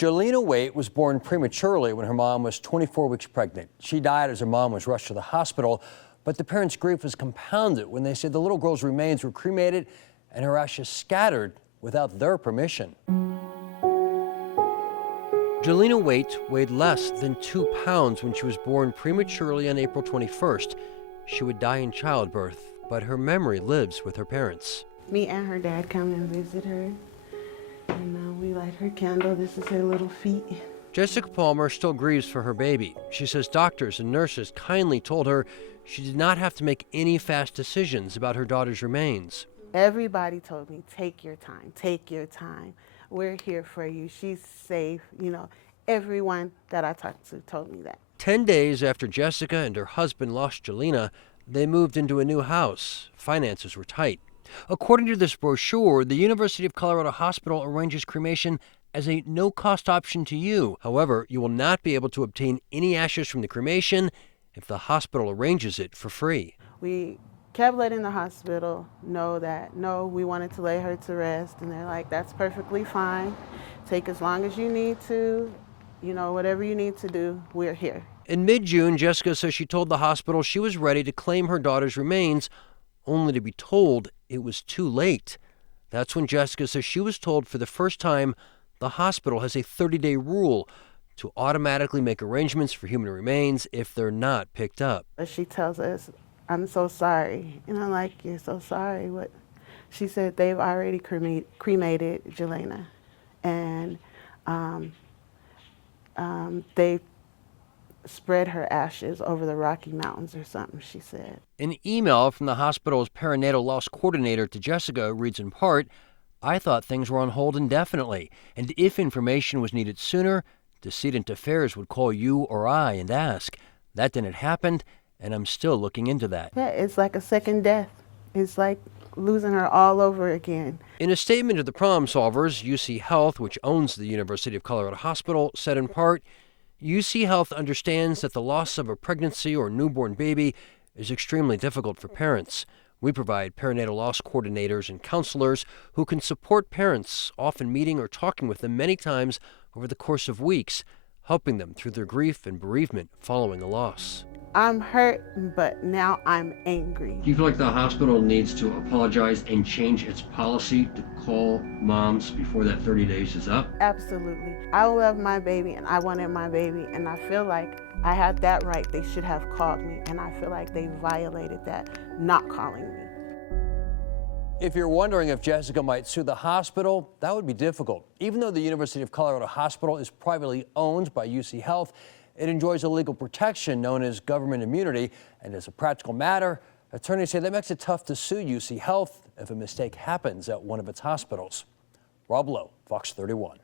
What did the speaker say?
Jelena Waite was born prematurely when her mom was 24 weeks pregnant. She died as her mom was rushed to the hospital, but the parents' grief was compounded when they said the little girl's remains were cremated and her ashes scattered without their permission. Jelena Waite weighed less than 2 pounds when she was born prematurely on April 21st. She would die in childbirth, but her memory lives with her parents. Me and her dad come and visit her, and we light her candle. This is her little feet. Jessica Palmer still grieves for her baby. She says doctors and nurses kindly told her she did not have to make any fast decisions about her daughter's remains. Everybody told me, take your time, take your time. We're here for you. She's safe. Everyone that I talked to told me that. 10 days after Jessica and her husband lost Jelena, they moved into a new house. Finances were tight. According to this brochure, the University of Colorado Hospital arranges cremation as a no-cost option to you. However, you will not be able to obtain any ashes from the cremation if the hospital arranges it for free. We kept letting the hospital know that, no, we wanted to lay her to rest, and they're like, that's perfectly fine. Take as long as you need to, whatever you need to do, we're here. In mid-June, Jessica says she told the hospital she was ready to claim her daughter's remains, only to be told it was too late. That's when Jessica says she was told for the first time the hospital has a 30-day rule to automatically make arrangements for human remains if they're not picked up. She tells us, I'm so sorry. And I'm like, you're so sorry? What? She said they've already cremated Jelena, and they spread her ashes over the Rocky Mountains or something, she said. An email from the hospital's perinatal loss coordinator to Jessica reads in part, I thought things were on hold indefinitely, and if information was needed sooner, Decedent Affairs would call you or I and ask. That didn't happen, and I'm still looking into that. Yeah, it's like a second death. It's like losing her all over again. In a statement to the Problem Solvers, UC Health, which owns the University of Colorado Hospital, said in part, UC Health understands that the loss of a pregnancy or newborn baby is extremely difficult for parents. We provide perinatal loss coordinators and counselors who can support parents, often meeting or talking with them many times over the course of weeks, helping them through their grief and bereavement following a loss. I'm hurt, but now I'm angry. Do you feel like the hospital needs to apologize and change its policy to call moms before that 30 days is up? Absolutely. I love my baby, and I wanted my baby, and I feel like I had that right. They should have called me, and I feel like they violated that, not calling me. If you're wondering if Jessica might sue the hospital, that would be difficult. Even though the University of Colorado Hospital is privately owned by UC Health, it enjoys a legal protection known as government immunity, and as a practical matter, attorneys say that makes it tough to sue UC Health if a mistake happens at one of its hospitals. Rob Lowe, Fox 31.